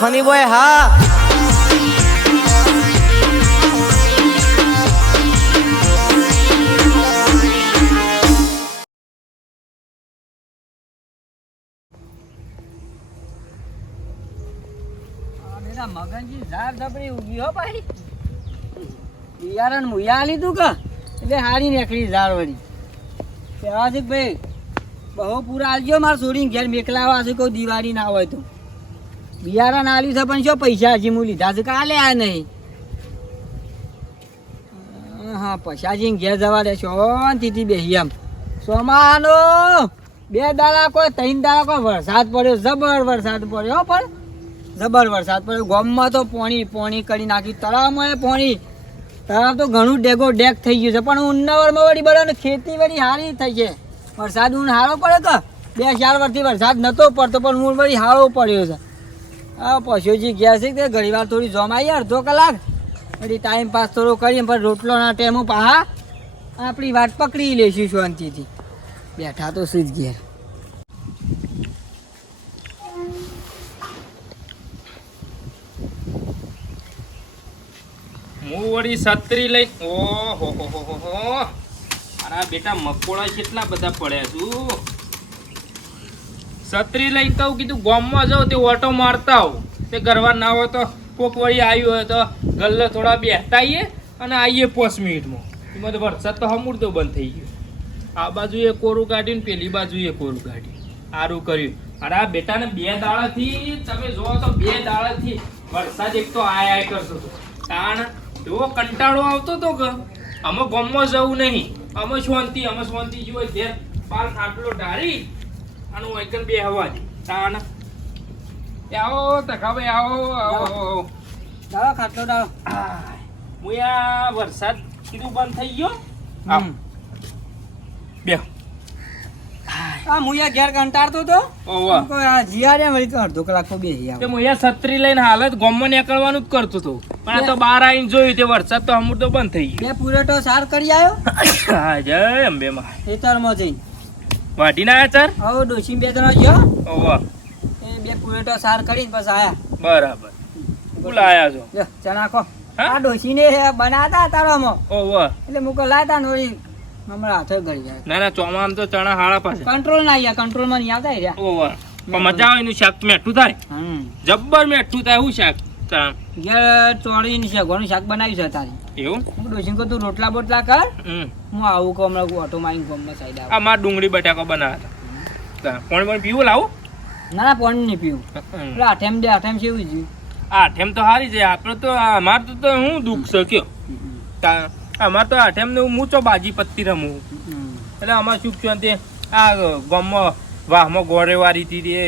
Funny boy હા મગનજી ઝાડ ધબડી ઉગી હો ભાઈ બિયારણ મુયા લીધું કે એટલે હારી નીકળી ઝાડ વળી કહેવા છે ભાઈ બહુ પૂરા આવજો મારે છોડીને ઘેર મેકલાવા છે કોઈ દિવાળી ના હોય તો બિયારણ આલ્યું છે પણ શું પૈસા હજી હું લીધા છે કાલે આ નહીં હા પૈસાજી ઘેર જવા દે શાંતિથી બેસી એમ સોમાનો 2 દાડા કોઈ 3 દાડા કોઈ વરસાદ પડ્યો જબર વરસાદ પડ્યો પણ જબર વરસાદ પડ્યો ગામમાં તો પોણી કરી નાખ્યું તળાવમાં પોણી તળાવ તો ઘણું ડેગો ડેક થઈ ગયું છે પણ ઉન્નાવરમાં વળી બરાબર ખેતી વળી સારી થઈ છે વરસાદ ઊન સારો પડે કે 2-4 વર્ષથી વરસાદ નહોતો પડતો પણ ઊન વળી સારો પડ્યો છે હા પશુજી ગયા છે કે ઘણી વાર થોડી જોમ આવી અડધો કલાક વળી ટાઈમ પાસ થોડો કરીએ પણ રોટલોના ટાઈમો પાહા આપણી વાત પકડી લઈશું શાંતિથી બેઠા તો સુઈ જ ઘેર હું વળી છત્રી લઈ ઓહો અરે બેટા મકોડા કેટલા બધા પડ્યા છું છત્રી લઈ કહું કીધું ગામમાં જાઉં તે ઓટો મારતા આવું તે ગરવા ના હોય તો કોક વળી આવ્યું હોય તો ગલ્લે થોડા બેસતા આવીએ અને આવીએ 5 મિનિટમાં એમાં તો વરસાદ તો હમુરતો બંધ થઈ ગયો આ બાજુ એ કોરું કાઢ્યું ને પેલી બાજુ એ કોરું કાઢ્યું સારું કર્યું અરે આ બેટાને 2 દાડાથી તમે જોવો તો 2 દાડાથી વરસાદ એક તો આય કરતો હતો કારણ એવો કંટાળો આવતો હતો કે અમે ગામમાં જવું નહીં અમે શાંતિ જોઈએ ઘેર પાર ખાટલો ઢાળી અને એકદમ બે હવા દે તાણ આવો તકાભાઈ આવો દાડો ખાટલો દાડો હું આ વરસાદ કીધું બંધ થઈ ગયો બે આ મુયા ઘેર કંટાળતો તો ઓવા આ જીઆરે વળી તો અડધો કલાક તો બેસી આવે તે હું છત્રી લઈને હાલત ગામમાં નીકળવાનું જ કરતો હતો પણ આ તો બહાર આવીને જોયું તે વરસાદ તો અમુક તો બંધ થઈ ગયો બે પૂરેટો સાર કરી આવ્યો હા જય અંબે માં ખેતરમાં જઈને વાઢીને આવ્યા સર હવે ડોસી 2 જણા ગયો ઓવા એ બે પૂરેટો સાર કરીને પછી આયા બરાબર ફૂલ આયા છો લ્યો ચણા ખો હા? આ ડોસીને બનાતા તારામાં ઓવા એટલે મુકો લાતા ને વળી હમણાં હાથે ગળી જાય ના ચોમામ તો ચણા હાળા પાસે કંટ્રોલ ના આવ્યા કંટ્રોલમાં નહીં આવતા રહ્યા ઓવા પણ મજા આવે એનું શાક મેઠું થાય જબ્બર મેઠું થાય શું શાક ઘેર ચોળીને શેગવાનું શાક બનાવ્યું છે તારી એવું હું ડોસી કહું તું રોટલા બોટલા કર હમ હું આવું કહું હમણાં ઓટો મારી ગમમાં સાઈડ આવું આ માર ડુંગળી બટાકો બનાવ્યા હતા પણ પીવું લાવું ના ના પાણી નહીં પીવું એટલે આઠેમ છે એવું જ આઠેમ તો સારી છે આપણે તો અમાર તો હું દુઃખ શક્યો અમાર તો આઠેમ ને હું ચો બાજી પત્તી રમું એટલે અમાર શું થયું તે આ ગામમાં વાહમાં ગોળેવારી હતી એ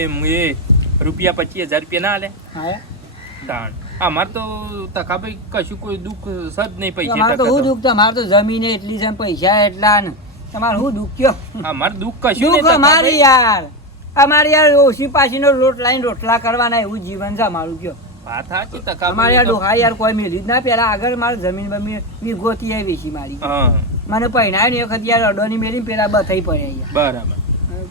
રૂપિયા 25,000 રૂપિયા ના આલે હા તાણ અમાર તો તકાભાઈ કશું કોઈ દુઃખ સદ નહીં પૈસા તમારે તો હું દુઃખ તમારે તો જમીન એટલી છે પૈસા એટલા ને તમારે હું દુઃખ કયો અમાર દુઃખ કશું દુઃખ અમારી યાર અમારી યાર ઓછી પાછીનો લોટ લાઈન રોટલા કરવાના એવું જીવન છે અમારું કયો વાત સાચી અમારે તકાભાઈ યાર ડોહા યાર કોઈ મેળવી જ ના પેલા આગળ મારે જમીન બમીન વિગોતી આવી વેચી મારી હા મને પહેણાય ને વખત યાર અડોની મેળવી પેલા બથાઈ પડ્યા બરાબર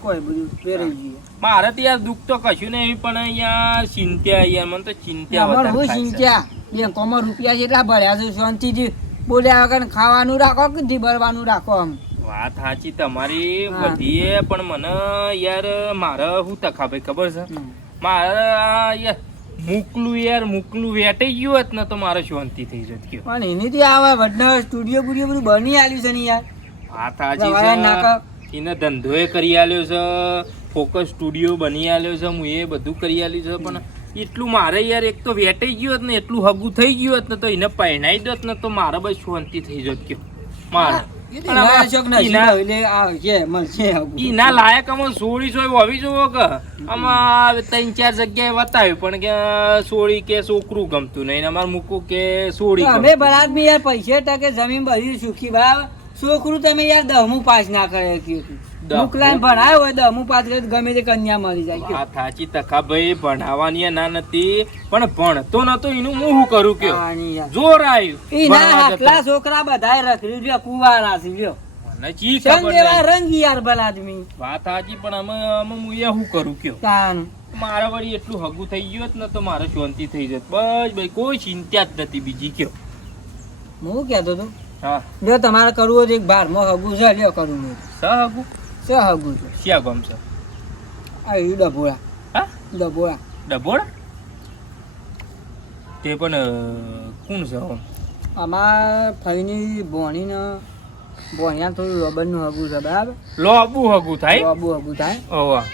કોઈ બધું ફેરવી જઈએ મારે તો યાર દુઃખ તો કશું નહીં પણ યાર ચિંત્યા યાર મને તો ચિંત્યા અમારે હું વધારે થાય છે. ચિંત્યા બેંકોમાં રૂપિયા જેટલા ભર્યા છે શાંતિથી બોલ્યા વગર ખાવાનું રાખો કે ભરવાનું રાખો આમ વાત સાચી તમારી હા. બધીએ પણ મને યાર મારે શું તખાભાઈ ખબર છે મારે આ યાર મૂકલું વેટાઈ ગયું હોત ને તો મારે શાંતિ થઈ જત ગયો પણ એની આવે વડનગર સ્ટુડિયો બુડિયો બધું બની આલ્યું છે ને યાર વાત સાચી સવારે નાકા. છે એને ધંધોએ કરી આલ્યો છે ફોકસ સ્ટુડિયો બની આલ્યો છે હું એ બધું કરી આલ્યું છે પણ એટલું મારે યાર એક તો વેટાઈ ગયું હોત ને એટલું હગું થઈ ગયું હોત ને તો એને પહેણાઈ દોત ને તો મારે બસ શાંતિ થઈ જત ગયો મારે ઈના લાયક અમે 1600 હોવી જોવો કે આમાં 3-4 જગ્યાએ બતાવ્યું પણ કે સોળી કે છોકરું ગમતું નહીં અમારે મૂકું કે સોળી અમે બરાબર યાર પૈસે ટકે જમીન બધી સુખી બરાબર છોકરું તમે યાર 10મું પાસ ના કરે મોકલાઈને ભણાયો હોય 10મું પાસ કરે ગમે તે કન્યા મળી જાય આ થાચી તખાભાઈ ભણાવવાની ના નથી પણ ભણતો નતો એનું હું શું કરું કે જોર આવ્યું આટલા છોકરા બધા રખડી રહ્યો કુવારા છે લ્યો મને ચી ખબર નહીં રંગી યાર ભલા આદમી વાત સાચી પણ અમે હું શું કરું કયો મારા વળી એટલું હગું થઈ ગયું હોત ને તો મારે શાંતિ થઈ જત. બસ ભાઈ કોઈ ચિંતા જ નથી બીજી. કયો હું કહેતો હતો, હા જો તમારે કરવું હોય તો એક બારમાં હગું છે, લ્યો કરવું હોય સહગું છે. હગું છે શ્યા ગમ છે? આ એ ડભોળા. હા ડભોળા. ડભોળા? તે પણ કોણ છે આમ? અમાર ફઈની ભોણીને ભોણિયા થોડું રબરનું હગું છે, બરાબર? લોબુ હગું થાય? લોબુ હગું થાય. ઓવા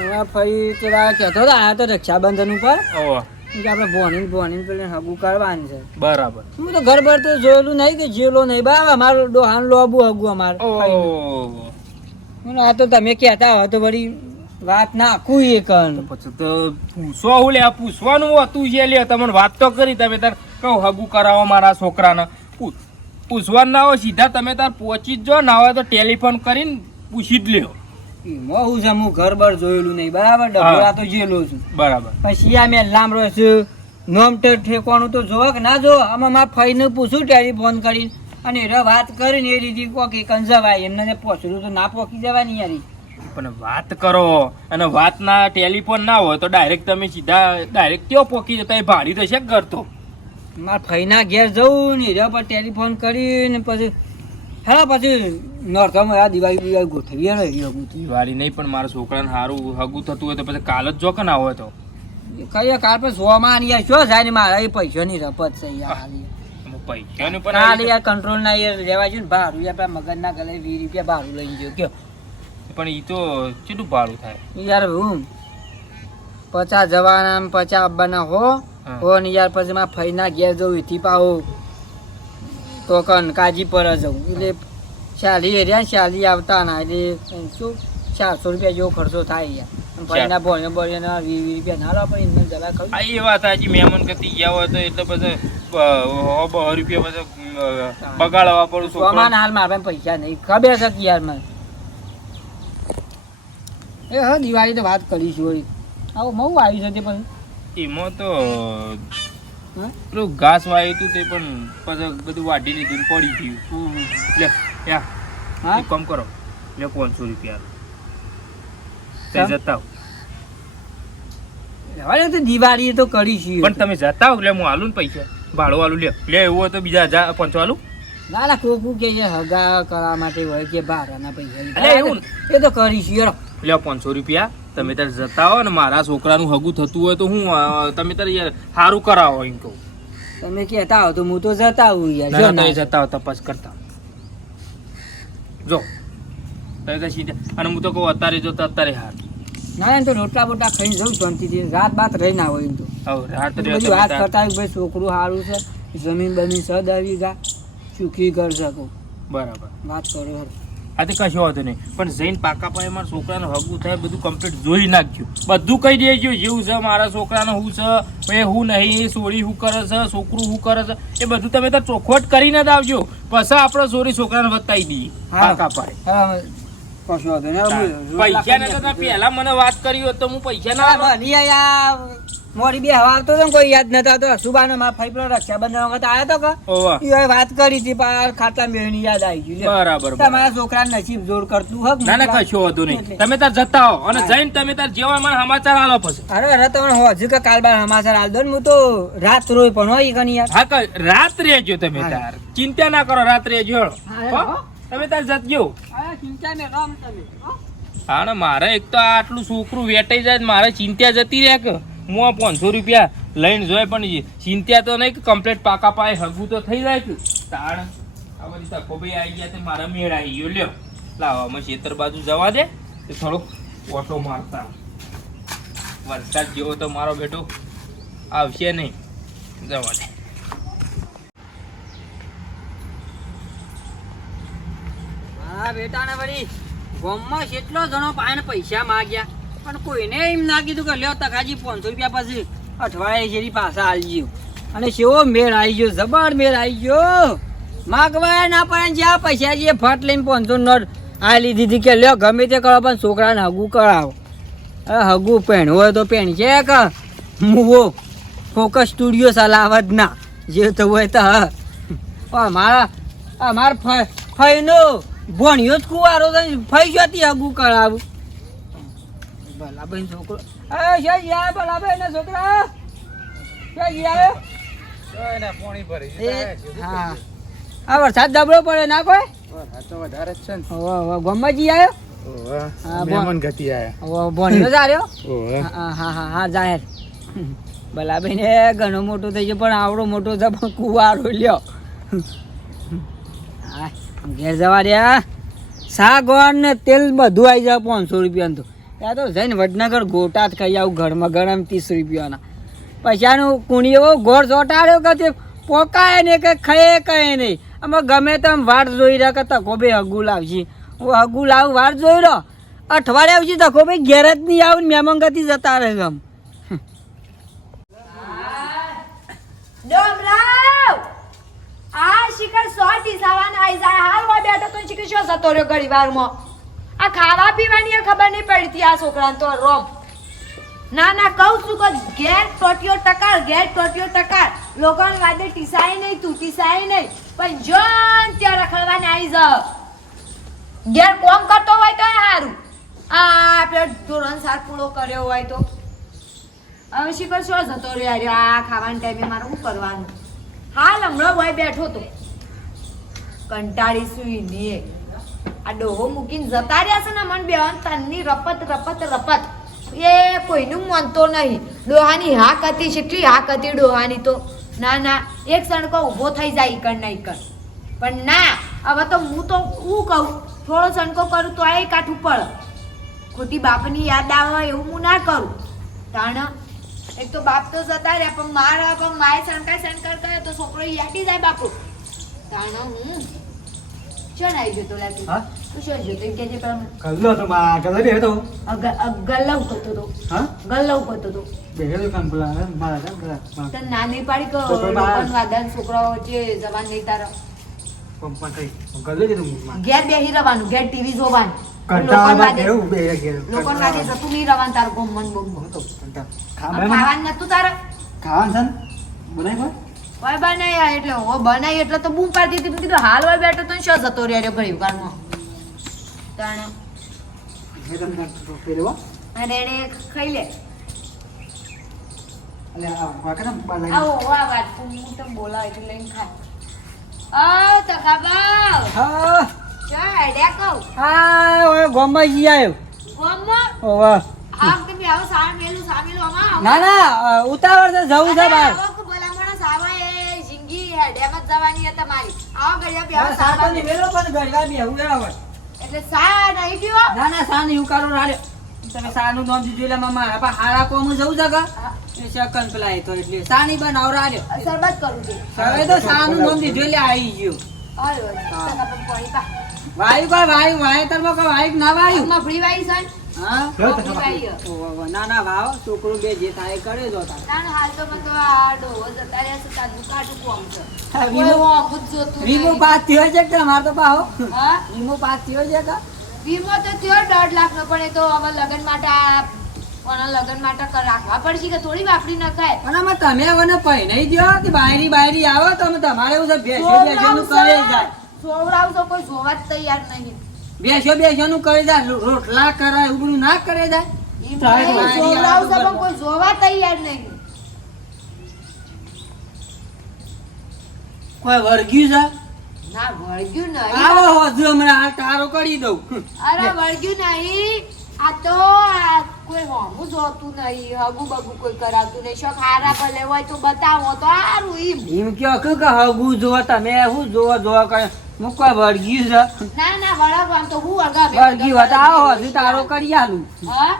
એમાં ફઈ પેલા કહેતો હતો, આયા તો રક્ષાબંધન ઉપર ઓવા કે આપણે ભોણીને પેલી હગું કરવાનું છે. બરાબર. હું તો ઘર બર તો જોયેલું નહીં કે જેલો નહીં, બરાબર? અમારું ડોહાન લોબુ હગું અમારે. આ તો તમે કહેતા હોય તો વળી વાત નાખું એ કન. પછી તો પૂછવા હું લે, પૂછવાનું હતું છે લે. તમને વાત તો કરી, તમે તાર કહું હગું કરાવો મારા છોકરાને. પૂછવાનું ના હોય, સીધા તમે તાર પહોંચી જ જો. ના હોય તો ટેલિફોન કરીને પૂછી જ લ્યો. એમાં હું છે, હું ઘર બર જોયેલું નહીં, બરાબર? ડબોળા તો જેલો છું. બરાબર. પછી આ મેં લાંબ રહ્યો નોમ ઠેકવાનું તો જોવો કે ના જો. આમાં મારા ફઈને પૂછું ટેલિફોન કરીને, અને એ વાત કરીને એ રીતે કોકી કંજવાય એમને પહોંચલું તો ના પહોંચી જવાય ને યાર. પણ વાત કરો, અને વાત ના ટેલિફોન ના હોય તો ડાયરેક્ટ તમે સીધા ડાયરેક્ટ ક્યાં પહોંચી જતા? એ ભાડી તો છે ઘર તો. મારા ફઈના ઘેર જવું ને એના પર ટેલિફોન કરીને પછી હા પછી નોરથામાં આ દિવાળી ગોઠવીએ ને. દિવાળી નહીં પણ મારા છોકરાને સારું હગું થતું હોય તો પછી કાલ જ જો કે ના હોય તો કહીએ કાલ પછી સોમાં યાર શું જાય ને મારા એ પૈસાની રપત છે યાર. પૈસાનું હાલ પણ યાર કંટ્રોલ ના યાર લેવા જોઈએ ને. ભાડું યાર મગજ ના ગલે 20 રૂપિયા ભાડું લઈને ગયો કયો. પણ એ તો કેટલું ભાડું થાય યાર? હું 50 જવાના 50 આવવાના હો ને યાર. પછી મારા ફઈના ઘેર જવું એથી પાહો તો કન કાજી પર જવું એટલે 40 એરિયા 40 આવતા ના એટલે શું 400 રૂપિયા જેવો ખર્ચો થાય યાર. ફઈના ભણ્યો બળ્યો 20 રૂપિયા ના લો પણ એમને જરા ખરું. આ એ વાત સાચી. મહેમાન કરતી ગયા હોય તો એટલે પછી 100 રૂપિયા પછી બગાડવા પડું. સોમાન હાલ મારા પાસે પૈસા નહીં, ખબર છે કે યાર મને. એ હા દિવાળી તો વાત કરીશું હોય. આવું બહુ આવ્યું છે તે પછી એમાં તો પેલું ઘાસ વાયું હતું તે પણ પછી બધું વાઢી લીધું ને પડી ગયું. લે યા હા એક કામ કરો, લે 500 રૂપિયા તે જતા આવો. હવે તો દિવાળી તો કરીશું. પણ તમે જતા આવો એટલે હું આલું ને પૈસા ભાડું આલું. લે એવું હોય તો બીજા 500 આલું. ના ના કોકું કે છે હગા કરવા માટે હોય કે ભાડાના પૈસા અરે એવું એ તો કરીશું યાર. લે 500 રૂપિયા તમે તાર જતા હો ને મારા છોકરાનું હગું થતું હોય તો હું તમે તાર યાર સારું કરાવો એમ કહું. તમે કહેતા હો તો હું તો જતા આવું યાર. ના ના જતા હો તપાસ કરતા જો તમે તો સીધા. અને હું તો કહું અત્યારે જો તો અત્યારે હાર. ના ના તો રોટલા બોટલા ખાઈને જવું શાંતિથી. રાત બાત રહી ના હોય એમ તો હવે રાત્રે બધી વાત કરતા હોય ભાઈ છોકરું સારું છે, જમીન બમીન સદ આવી ગા સુખી કરી શકો. બરાબર વાત કરો. આ તો કશો વાંધો નહીં. પણ જઈને પાકા પાયે મારા છોકરાનું હગું થાય બધું કમ્પ્લીટ જોઈ નાખજો. બધું કહી દેજો જેવું છે મારા છોકરાનું શું છે એ હું નહીં, સોરી શું કરે છે, છોકરું શું કરે છે, એ બધું તમે તો ચોખવટ કરીને જ આવજો. પછી આપણે સોરી છોકરાને બતાવી દઈએ પાકા પાયે. પૈસા ને તો પહેલા મને વાત કરી હોત તો હું પૈસા ના મોડી બે હવા આવતો હતો કોઈ યાદ નતા તો સુબાનો માં ફઈ પેલો રક્ષાબંધન વખત આવ્યો તો કે એ વાત કરી હતી પણ ખાતા મેળની યાદ આવી ગયું. બરાબર. તમારા છોકરા નસીબ જોર કરતું હક. ના ના કશો વાંધો નહીં. તમે તાર જતા હો અને જઈને તમે તાર જેવા મને સમાચાર આલો પછી. અરે તમે હજુ કે કાલ બાર સમાચાર આલ દો ને. હું તો રાત રોય પણ હોય કની યાર. હા રાત રહેજો તમે તાર. ચિંતા ના કરો, રાત રહેજો. તમે તાર જજો. ચિંતા ને રામ તમે. હા ને મારે એક તો આટલું છોકરું વેટાઈ જાય મારે ચિંતા જતી રહે કે હું આ 500 રૂપિયા લઈને જોય પણ ચિંતા તો નહીં કે કમ્પ્લીટ પાકા પાયે હગું તો થઈ જાય કે તાણ આ બધી તકો ભાઈ આવી ગયા તો મારા મેળ આવી ગયો. લ્યો લાવો અમે ખેતર બાજુ જવા દે તો થોડોક ઓટો મારતા. વરસાદ જેવો તો મારો બેટો આવશે નહીં, જવા દે. હા બેટા ને વળી ગામમાં કેટલો જણો પાયને પૈસા માગ્યા પણ કોઈને એમ ના કીધું કે લ્યો તકાજી 500 રૂપિયા પછી અઠવાડિયે જેવી પાછા આલજો. અને કેવો મેળ આવી ગયો, જબર મેળ આવી ગયો. માગવા ના પડે જ્યાં પૈસા જે ફટ લઈને 500 નોટ આલી દીધી કે લ્યો ગમે તે કરો પણ છોકરાને હગું કરાવો. હગું પહેણવું હોય તો પહેણ છે કે મુવો ફોકસ સ્ટુડિયો ચલાવ જ ના જે થવું હોય તો. અમારા ફઈનો ભણ્યો જ કુવારો ફઈ જતી હગું કરાવું. ભલાભાઈ છોકરો એ છે યાર ભલાભાઈ ના છોકરા છે યાર પાણી ભરી હા આ વરસાદ દબડો પડે ના કોઈ તો વધારે જ છે ને ઓહો ગોમજી આવ્યો હા મહેમાન ગતિ આયા ઓહો ભણ્યો જ આવ્યો ઓહો હા હા હા હા જાહેર ભલાભાઈ ને ઘણો મોટો થઈ ગયો પણ આવડો મોટો છે પણ કુવારો લ્યો હા ઘેર જવા રહ્યા શાકવાન ને તેલ બધું આવી જાય 500 રૂપિયાનું તો ત્યાં તો જઈને વડનગર ગોટા જ ખાઈ આવું ઘરમાં ગરમ 30 રૂપિયાના પૈસાનું કુણી એવો ઘોર ચોટાડ્યો કે તે પોકાય ને કે ખાય કઈ નહીં આમાં ગમે તેમ વાટ જોઈ રહ્યા કે તકો ભાઈ હગુલ આવશે હું હગુલ આવું વાટ જોઈ રહ્યો અઠવાડિયે આવશે તકો ભાઈ ઘેર જ નહીં આવું મહેમાન ગતિ જતા રહે ગમ ડોમરાવ આ શિખર 100 ટીસાવાન આઈ જાય હાલ વા બેઠો તો શિખર શો જતો રહ્યો ઘડી વારમાં આ ખાવા પીવાની ખબર નહીં પડતી આ છોકરાને તો રોમ ના કહું છું કે ઘેર ટોટિયો ટકાર લોકોને વાદે ટીસાય નહીં તું ટીસાય નહીં પણ જોન ત્યાં રખડવાને આવી જાવ ઘેર કોમ કરતો હોય તો સારું આ આપણે ધોરણ 7 પૂરો કર્યો હોય તો હવે શિખર શો જતો રહ્યો યાર આ ખાવાના ટાઈમે મારે શું કરવાનું હાલ હમણાં ભાઈ બેઠો તો કંટાળી સુઈ ને આ ડોહો મૂકીને જતા રહ્યા છે ને મન બેવાન તનની રપત એ કોઈનું માનતો નહીં ડોહાની હાક હતી કેટલી હાક હતી ડોહાની તો ના એક સણકો ઊભો થઈ જાય ઈકણ ના ઈકણ પણ ના હવે તો હું તો હું કહું થોડો સણકો કરું તો એ કાઠું પડે ખોટી બાપની યાદ આવે એવું હું ના કરું તાણ એક તો બાપ તો જતા રહ્યા પણ મારા પણ માએ સણકાર કરે તો છોકરો યાદી જાય બાપુ તાણ હું શું આવી જતો લાગી હા તું શું જોતો એમ કે જે પેલા ગલ્લો તો ગલ્લો બે હતો ગલ્લવ કરતો તો હા ગલ્લવ કરતો તો બે તો કામ બોલા મારા તને નાની પાડી કે તો પણ બા- લોકોને વાદાન છોકરાઓ વચ્ચે જવાન નહીં તારા પંપા કઈ ગલ્લો જ તું ઘેર બેહી રહેવાનું ઘેર ટીવી જોવાનું કંટાળા લોકોને વાદે- કેવું બે ગેર લોકોને વાદે જતું નહીં રહેવાનું તારું ગમન બમન તો કંટા ખાવાનું નતું તારા ખાવાનું છે બનાય કોઈ ઓય બનાય એટલે હો બનાય એટલે તો બૂમ પાડતી હતી મેં કીધું હાલ હોય બેઠો તો શું જતો રહ્યો ઘડી વારમાં તાણે હે તમને પેલો અને એને ખાઈ લે અલે આ વાકના બાલા આવો વાહ વાત હું તને બોલાવ એટલે લઈને ખા આ તકાબા હા ચા હેડ્યા કહું હા ઓય ગોમમાં જી આવ્યો ગોમમાં ઓવા આમ કે બી આવો સામેલું આમાં ના ના ઉતાવળ છે જવું છે બહાર જિંદગી હેડેમાં જવાની હતી તમારી આવો ઘડિયા બી આવો સાતોની વેલો પણ ગરવા બી હું આવે એટલે સા નહીં પીવો ના ના સા નહીં ઉકાળો રાડ્યો તમે સાનું નામ દીધું એટલે મારા પા હારા કોમ જવું છે કા એ શકન પેલા તો એટલે સા નહીં બનાવ રાડ્યો શરબત કરું છું હવે તો સાનું નામ દીધું એટલે આવી ગયો હાલો તકા પણ પાણી પા વાયુ કા વાયુ તરમાં કા વાયુ ના વાયુ મફળી વાઈ સન હા મફળી વાઈ ઓહો ના ના વાવ છોકરો બે જે થાય એ કરે જો તાર તાન હાલ તો મને તો આ ડોહો જતા રહ્યા છે તાનું કાટું કોમ છે હા, કોઈ વીમો- હો ખુદ જોતું વીમો નહીં. પાસ થયો છે કે માર તો પાહો હા વીમો પાસ થયો છે કા વીમો તો થયો 1.5 લાખ નો પણ એ તો હવે લગન માટે લગન માટે રાખવા પડશે કે થોડી વાપરી નખાય પણ આમાં તમે મને પહેરાઈ દો કે બાયરી આવો તો અમે તમારે એવું છે બેસ્યો કરે જાય સોવરાવશો કોઈ જોવા જ તૈયાર નહીં બેસ્યો કરે જાય રોટલા કરાય એવું બધું ના કરે જાય એમ સાહેબ, નહીં, બાયરી સોવરાવશો આવો પણ કોઈ જોવા તૈયાર નહીં કોઈ વર્ગ્યું ના વળગ્યું છે નહીં આવો હજુ હમણાં આ તારો કરી દઉં અરે વળગ્યું નહીં આ તો કોઈ હોમું જોતું નહીં હગું બગું કોઈ કરાવતું નહીં શોખ હારા ભલે હોય તો બતાવો તો સારું એમ એમ કયો કે હગું જો તમે શું જોવા કરે હું કોઈ વર્ગ્યું છે ના વળગવાનું તો હું વળગાવે વર્ગ્યું હતા આવો હજુ તારો કરી આલું હા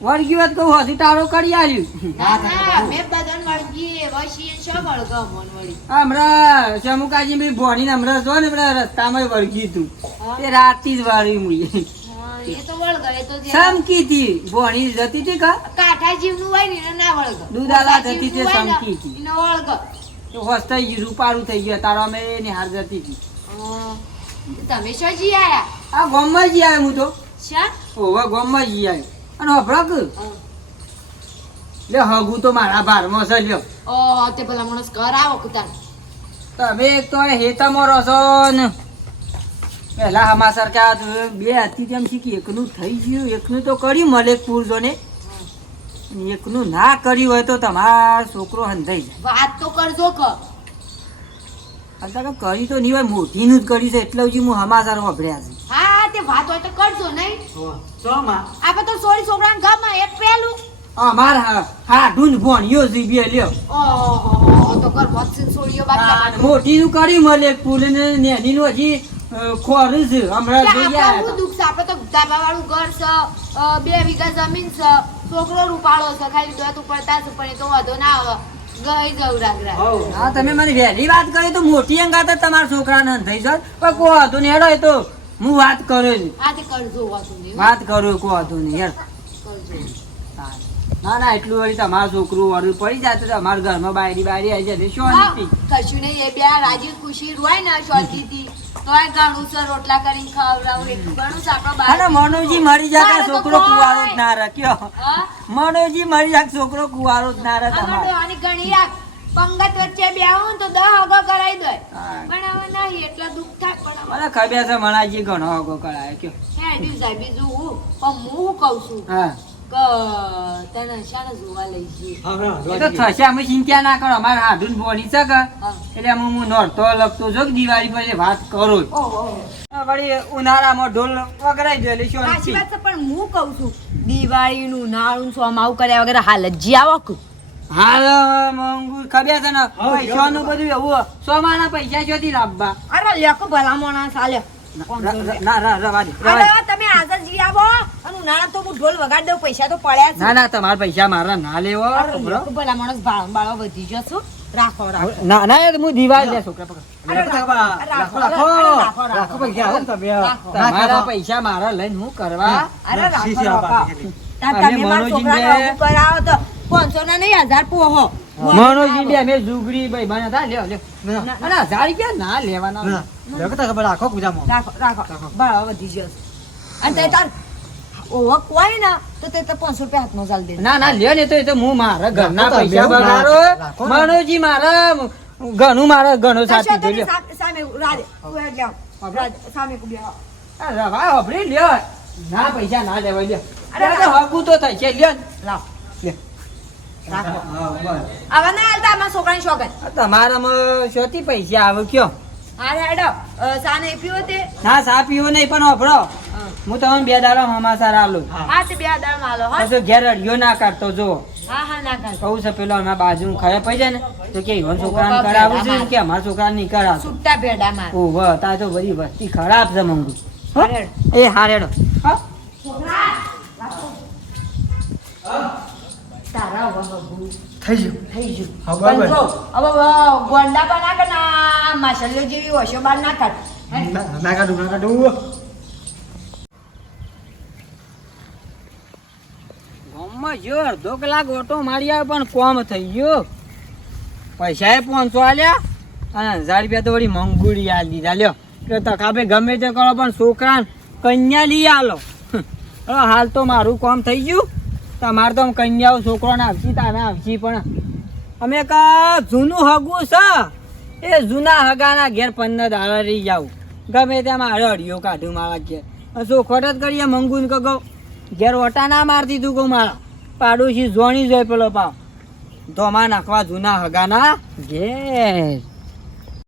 વર્ગ્યું હતું કહું હજુ તારો કરી આલ્યું ના મેં બધાને વળગી વશી શું વળગાવ મન વળી હમણાં ચમુકાજી બી ભણીને હમણાં જો ને હમણાં રસ્તામાં વળગી તું તે રાતી જ વાળી મુઈ હા, એ તો વળગાવે તો જે સમકી હતી ભણી જતી હતી કા કાઠા જીવનું હોય ને એને ના વળગ દૂધાલા જતી તે સમકી હતી. એને વળગ તો હોશ થઈ ગયું રૂપારું થઈ ગયું તારો અમે નિહાર જતી હતી તમે શું જી આયા આ ગામમાં જ આવ્યો હું તો શા ઓવા ગામમાં જ આવ્યો અને હભળક લે હગું તો મારા ભારમાં છે લ્યો ઓ તે પેલા માણસ કરાવો કુતાન તમે એક તો હેતામાં રહો છો ને પહેલા હમાસર કે આ બે હતી તેમ શીખી એકનું થઈ ગયું એકનું તો કર્યું મલેકપુર જોને એકનું ના કર્યું હોય તો તમારો છોકરો હંધાઈ જાય વાત તો કરજો કે અત્યારે કરી તો નહીં હોય મોટીનું જ કર્યું છે એટલે હજી હું હમાસર વાપર્યા છે હા તે વાત હોય તો કરજો નહીં શોમાં આપણે તો સોરી છોકરાને ગમે એક પેલું અમારા હાડું જ ભણ્યો છે બે લ્યો ઓહો તો કર વચ્ચે સોરીઓ બાકી મોટીનું કર્યું મલેકપુર ને નેનીનું હજી ખોરું છે હમણાં જોઈએ આપણે દુઃખ છે આપણે તો ધાબા વાળું ઘર છે 2 વીઘા જમીન છે છોકરો રૂપાળો છે ખાલી દોત ઉપડતા છે પણ એ તો વધો ના આવે ગઈ જવું રાગરા હા તમે મને વહેલી વાત કરી તો મોટી અંગાત જ તમારા છોકરાને થઈ જાય પણ કોઈ હતું નહીં હેડો એ તો હું વાત કરું છું આથી કરજો વાતું નહીં વાત કરું કોઈ હતું નહીં હેડ કરજો ના ના એટલું વળી તમારું છોકરું વળું પડી જાય તો તમારા ઘરમાં બાયરી આવી જતી શાંતિ કશું નહીં એ બે રાજી ખુશી હોય ને શાંતિથી તો એ ઘણું છે રોટલા કરીને ખવડાવું એટલું ઘણું છે આપણો અને મનોજી મરી જાય બાર તો છોકરો કોઈ. કુવારો જ ના રાખ્યો હા મનોજી મરી જાય છોકરો કુવારો જ ના રહે અમાર તમારે ડોહાની ઘણી રાખ પંગત વચ્ચે બેહું તો 10 હગો કરાઈ દે હા. પણ હવે નહીં એટલા દુઃખ થાય પણ મને ખબર છે મણાજી ઘણો આગો કરાય કયો હે દિવસાઈ બીજું હું પણ હું કહું છું હા કે તને શાને જોવા લઈ જઈએ એ તો થશે અમે ચિંતા ના કરો અમારે હાડું બોડી છે કે હા. એટલે હું નોરતો લગતો જો કે દિવાળી પર વાત કરું જ. ઓહો વળી ઉનાળામાં ઢોલ વગરાઈ દો એટલે સાચી શાંતિ. વાત છે પણ હું કહું છું દિવાળીનું નાળું સોમાવું કર્યા વગર હાલ જ જી આવો કે હાલ મંગુ ખબર છે ને પૈસાનું બધું એવું સોમાના પૈસા ક્યાંથી લાવવા અરે લેકો ભલા મોણા સાલે ના રવા દે અરે તમે આજે જી આવો અને ઉનાળા તો હું ઢોલ વગાડ દઉં પૈસા તો પડ્યા છે ના ના તમારા પૈસા મારા ના લેવો અરે લેકો ભલા માણસ બાળો વધી ગયો છો રાખો રાખો ના ના યાર હું દિવાળી લે છોકરા પકડ અરે રાખો તમારા પૈસા મારા લઈને હું કરવા અરે રાખો અમે તમે મારા મનોજીને છોકરાને આવું કરાવો તો 500 ના નહીં 1000 પોહો મનોજી બે અમે જુગરી ભાઈ બને હતા લ્યો લ્યો અને 1000 રૂપિયા ના લેવાના રાખો રાખો બાળો વધી ગયો છે. અને તે તાર ઓવો કોઈ ના તો તે તો 500 રૂપિયા હાથમાં ચાલ દે ના ના લ્યો ને તો એ તો હું મારા ઘરના પૈસા બગાડો મનોજી મારા ઘણું મારા ઘણો સાથી દે લ્યો સામે રાધે ઉભા જાઓ. રાધે, સામે ઉભી આવો. આ રવા હોભળી લ્યો ના પૈસા ના લેવા લ્યો અરે અરે હગું તો થાય છે લ્યો લાવ લ્યો રાખો હા બસ આવા ના હાલતા અમારા છોકરાની શોગન આ તમારામાં શોથી પૈસા આવે કયો અરે હેડો સા નહીં પીવો તે ના સા પીવો નહીં પણ હોભળો હું તમને 2 દાડા હમાસાર આલું હા તે બે દાળ માલો હા પછી ઘેર અડિયો ના કાઢતો જો હા હા ના કર કહું છે પેલો અમારા બાજુ ખરે પડી જાય ને તો કે ઈવન છોકરાને કરાવું છે કે અમારા છોકરાને નહીં કરાવતો છૂટા ભેડા માર ઓ વાહ તા તો બધી વસ્તી ખરાબ છે મંગુ હો? અરે એ હારેડો હા છોકરા રાખો. તારા વહુ થઈ ગયું થઈ ગયું હા, બરાબર. પણ જો, હવે ગોંડા પણ ના કર ના માછલીઓ જેવી હોશો બાર ના કર હે? ના કાઢું ગામમાં જો અડધો કલાક ઓટો મારી આવ્યો પણ કોમ થઈ ગયો પૈસા 500 આલ્યા અને 1000 રૂપિયા તો વળી મંગુડી આલી દીધા લ્યો કે તકાપે ગમે તે કરો પણ છોકરાને કન્યા લઈ આલો હવે હાલ તો મારું કામ થઈ ગયું તમારે તો કન્યાઓ છોકરાને આવશી તાને આવશી પણ અમે કા જૂનું હગું છે એ જૂના હગાના ઘેર 15 દાડા રહી જાવ ગમે ત્યાં મારે અડિયો કાઢું મારા ઘેર ચોખવટ જ કરીએ મંગુને કહો ઘેર ઓટા ના મારતી તું કહું મારા પાડોશી જોણી જોઈ પેલો પાવ ધોમા નાખવા જૂના હગાના ઘેર